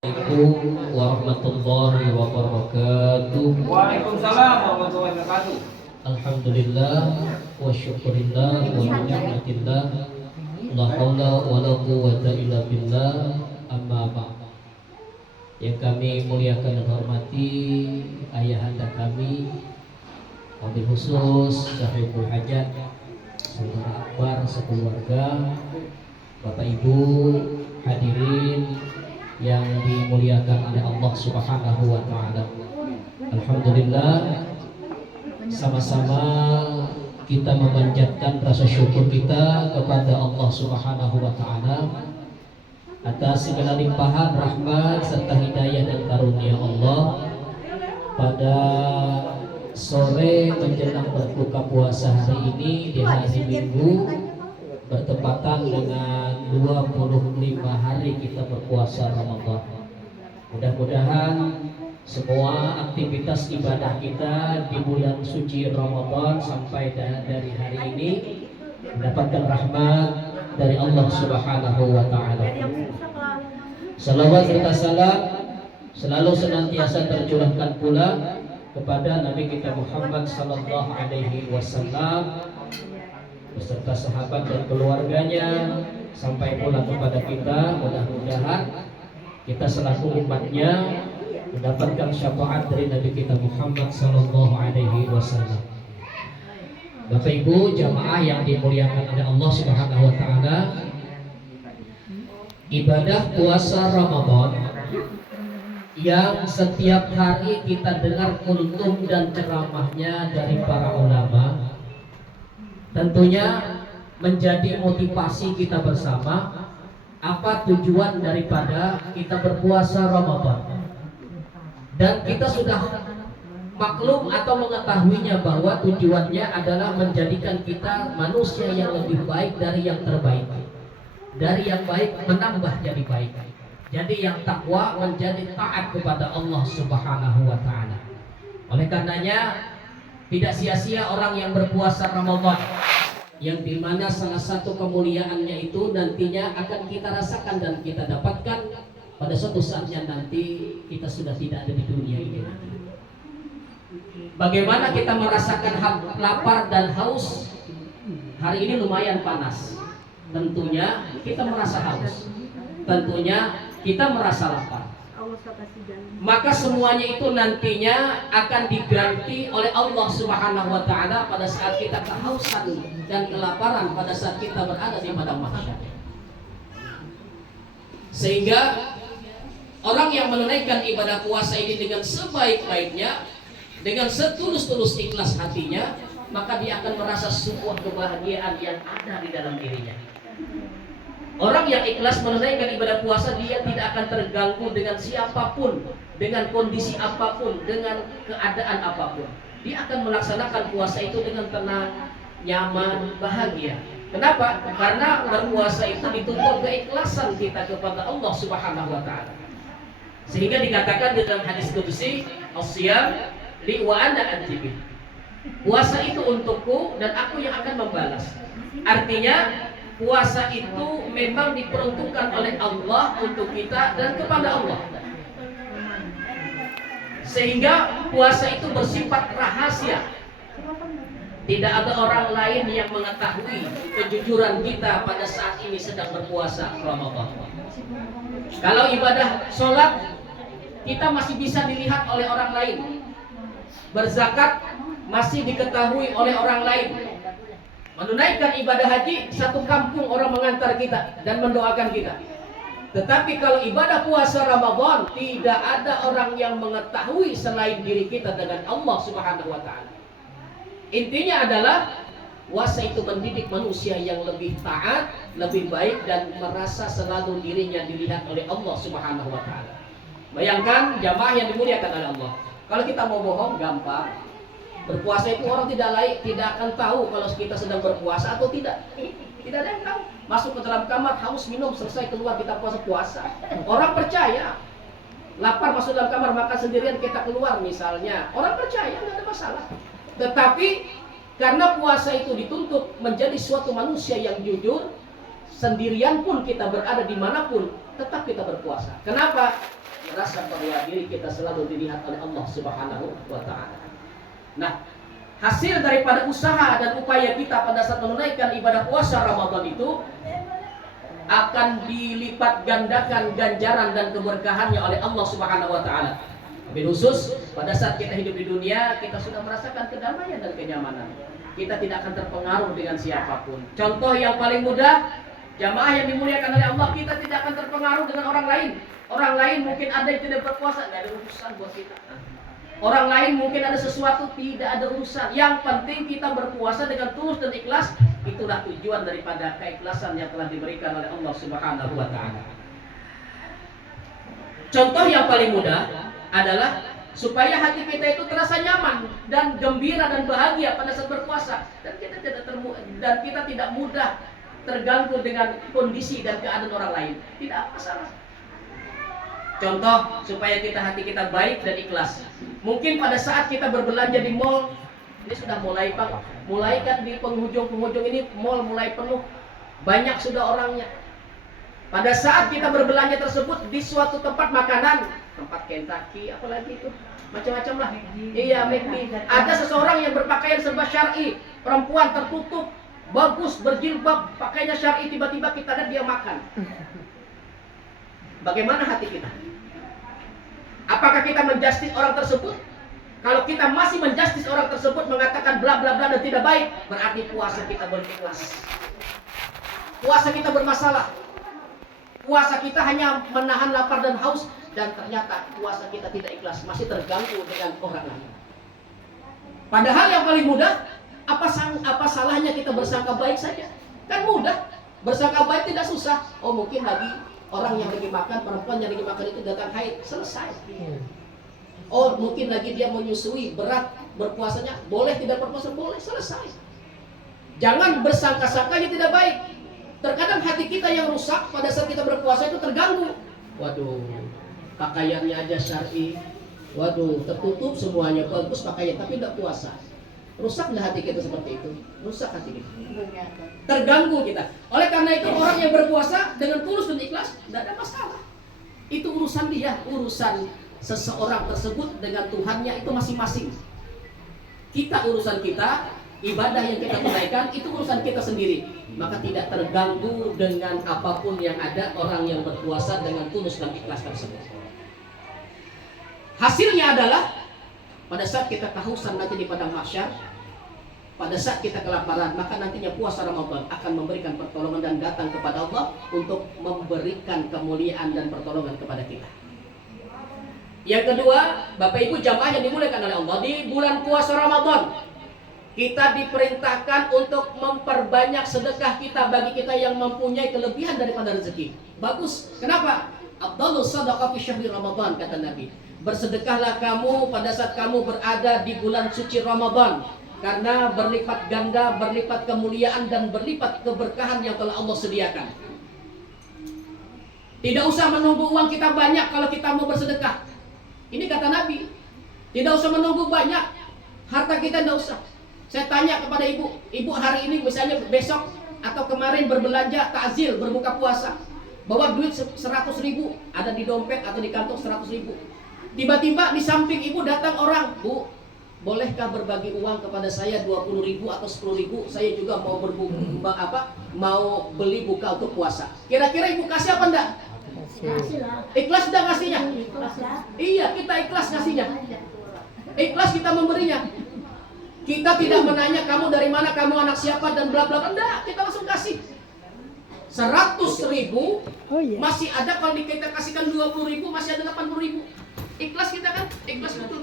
Assalamualaikum warahmatullahi wabarakatuh. Waalaikumsalam warahmatullahi wabarakatuh. Alhamdulillah wa syukurillah wa ni'matillah. La haula wa la quwwata illa billah. Amma ba'd. Yang kami muliakan dan hormati ayahanda kami, wabil khusus Sahibul Hajat, saudara akbar sekeluarga, Bapak Ibu hadirin yang dimuliakan oleh Allah Subhanahu wa taala. Alhamdulillah, sama-sama kita memanjatkan rasa syukur kita kepada Allah Subhanahu wa taala atas segala limpahan rahmat serta hidayah dan karunia Allah pada sore menjelang berbuka puasa hari ini di hari Minggu, bertepatan dengan 25 hari kita berpuasa Ramadan. Mudah-mudahan semua aktivitas ibadah kita di bulan suci Ramadan sampai dari hari ini mendapatkan rahmat dari Allah Subhanahu wa taala. Salawat serta salam selalu senantiasa tercurahkan pula kepada Nabi kita Muhammad sallallahu alaihi wasallam beserta sahabat dan keluarganya sampai pula kepada kita. Mudah-mudahan kita selaku umatnya mendapatkan syafaat dari Nabi kita Muhammad sallallahu alaihi wasallam. Bapak Ibu jamaah yang dimuliakan oleh Allah Subhanahu wa taala, ibadah puasa Ramadan yang setiap hari kita dengar kultum dan ceramahnya dari para ulama tentunya menjadi motivasi kita bersama. Apa tujuan daripada kita berpuasa Ramadan? Dan kita sudah maklum atau mengetahuinya bahwa tujuannya adalah menjadikan kita manusia yang lebih baik dari yang terbaik. Dari yang baik menambah jadi baik. Jadi yang takwa menjadi taat kepada Allah Subhanahu wa taala. Oleh karenanya tidak sia-sia orang yang berpuasa Ramadan, yang dimana salah satu kemuliaannya itu nantinya akan kita rasakan dan kita dapatkan pada suatu saatnya nanti kita sudah tidak ada di dunia ini lagi. Bagaimana kita merasakan lapar dan haus? Hari ini lumayan panas. Tentunya kita merasa haus. Tentunya kita merasa lapar. Maka semuanya itu nantinya akan diganti oleh Allah Subhanahu wa taala pada saat kita kehausan dan kelaparan pada saat kita berada di padang mahsyar. Sehingga orang yang menunaikan ibadah puasa ini dengan sebaik-baiknya, dengan setulus-tulus ikhlas hatinya, maka dia akan merasa sebuah kebahagiaan yang ada di dalam dirinya. Orang yang ikhlas menunaikan ibadah puasa, dia tidak akan terganggu dengan siapapun, dengan kondisi apapun, dengan keadaan apapun. Dia akan melaksanakan puasa itu dengan tenang, nyaman, bahagia. Kenapa? Karena berpuasa itu dituntut keikhlasan kita kepada Allah Subhanahu wa taala. Sehingga dikatakan dalam hadis qudsi, "As-shiyam li wa ana ajib." Puasa itu untukku dan aku yang akan membalas. Artinya puasa itu memang diperuntukkan oleh Allah untuk kita dan kepada Allah. Sehingga puasa itu bersifat rahasia. Tidak ada orang lain yang mengetahui kejujuran kita pada saat ini sedang berpuasa Ramadan. Kalau ibadah sholat, kita masih bisa dilihat oleh orang lain. Berzakat masih diketahui oleh orang lain. Menunaikan ibadah haji, satu kampung orang mengantar kita dan mendoakan kita. Tetapi kalau ibadah puasa Ramadan, tidak ada orang yang mengetahui selain diri kita dengan Allah Subhanahu wa taala. Intinya adalah puasa itu mendidik manusia yang lebih taat, lebih baik, dan merasa selalu dirinya dilihat oleh Allah Subhanahu wa taala. Bayangkan jamaah yang dimuliakan oleh Allah. Kalau kita mau bohong gampang. Berpuasa itu orang tidak akan tahu kalau kita sedang berpuasa atau tidak. Tidak ada yang tahu. Masuk ke dalam kamar, haus minum, selesai keluar kita puasa. Orang percaya. Lapar masuk dalam kamar, makan sendirian kita keluar misalnya. Orang percaya, tidak ada masalah. Tetapi karena puasa itu dituntut menjadi suatu manusia yang jujur, sendirian pun kita berada dimanapun, tetap kita berpuasa. Kenapa? rasa bahwa diri kita selalu dilihat oleh Allah Subhanahu wa taala. Nah, hasil daripada usaha dan upaya kita pada saat menunaikan ibadah puasa Ramadan itu akan dilipat gandakan ganjaran dan keberkahannya oleh Allah Subhanahu wa taala. Lebih khusus pada saat kita hidup di dunia, kita sudah merasakan kedamaian dan kenyamanan. Kita tidak akan terpengaruh dengan siapapun. Contoh yang paling mudah, jamaah yang dimuliakan oleh Allah, kita tidak akan terpengaruh dengan orang lain. Orang lain mungkin ada yang tidak berpuasa, tidak ada urusan buat kita. Orang lain mungkin ada sesuatu, tidak ada urusan. Yang penting kita berpuasa dengan tulus dan ikhlas. Itulah tujuan daripada keikhlasan yang telah diberikan oleh Allah Subhanahu wa taala. Contoh yang paling mudah adalah supaya hati kita itu terasa nyaman dan gembira dan bahagia pada saat berpuasa, dan kita tidak mudah terganggu dengan kondisi dan keadaan orang lain. Tidak masalah. Contoh supaya hati kita baik dan ikhlas. Mungkin pada saat kita berbelanja di mall, ini sudah mulai kan di penghujung ini mall mulai penuh, banyak sudah orangnya. Pada saat kita berbelanja tersebut di suatu tempat makanan, tempat Kentucky, apalagi itu macam-macam lah. Iya, McD. Ada seseorang yang berpakaian serba syar'i, perempuan tertutup, bagus, berjilbab, pakainya syar'i, tiba-tiba kita lihat dia makan. Bagaimana hati kita? Apakah kita menjustis orang tersebut? Kalau kita masih menjustis orang tersebut, mengatakan bla bla bla dan tidak baik, berarti puasa kita berikhlas. Puasa kita bermasalah. Puasa kita hanya menahan lapar dan haus, dan ternyata puasa kita tidak ikhlas, masih terganggu dengan orang lain. Padahal yang paling mudah, apa salahnya kita bersangka baik saja? Kan mudah. Bersangka baik tidak susah. Oh, mungkin lagi orang yang lagi makan, perempuan yang lagi makan itu datang haid, selesai. Oh, mungkin lagi dia menyusui, berat berpuasanya, boleh tidak berpuasa, boleh, selesai. Jangan bersangka-sangka yang tidak baik. Terkadang hati kita yang rusak pada saat kita berpuasa itu terganggu. Waduh, pakaiannya aja syar'i. Waduh, tertutup semuanya, bagus pakaian, tapi tidak puasa. Rusaklah hati kita seperti itu. Rusak hati kita. Terganggu kita. Oleh karena itu orang yang berpuasa dengan tulus dan ikhlas tidak ada masalah. Itu urusan dia, urusan seseorang tersebut dengan Tuhannya itu masing-masing. Kita urusan kita, ibadah yang kita tunaikan itu urusan kita sendiri. Maka tidak terganggu dengan apapun yang ada orang yang berpuasa dengan tulus dan ikhlas tersebut. Hasilnya adalah pada saat kita kehausan nanti di padang mahsyar, pada saat kita kelaparan, maka nantinya puasa Ramadan akan memberikan pertolongan dan datang kepada Allah untuk memberikan kemuliaan dan pertolongan kepada kita. Yang kedua, Bapak Ibu jamaah yang dimuliakan oleh Allah, di bulan puasa Ramadan kita diperintahkan untuk memperbanyak sedekah kita bagi kita yang mempunyai kelebihan daripada rezeki. Bagus. Kenapa? Afdhalus shadaqah fi syahri Ramadan, kata Nabi. Bersedekahlah kamu pada saat kamu berada di bulan suci Ramadan, karena berlipat ganda, berlipat kemuliaan dan berlipat keberkahan yang telah Allah sediakan. Tidak usah menunggu uang kita banyak kalau kita mau bersedekah. Ini kata Nabi. Tidak usah menunggu banyak, harta kita tidak usah. Saya tanya kepada ibu hari ini misalnya besok atau kemarin berbelanja takjil berbuka puasa, bawa duit 100.000 ada di dompet atau di kantong 100.000. Tiba-tiba di samping ibu datang orang, Bu, bolehkah berbagi uang kepada saya 20.000 atau 10.000? Saya juga mau mau beli buka untuk puasa. Kira-kira ibu kasih apa enggak? Ikhlas enggak ngasihnya? Iya, kita ikhlas ngasihnya. Ikhlas kita memberinya. Kita tidak menanya kamu dari mana, kamu anak siapa dan bla bla. Enggak, kita langsung kasih. 100.000 masih ada, kalau kita kasihkan 20.000 masih ada 80.000. Ikhlas kita kan, ikhlas betul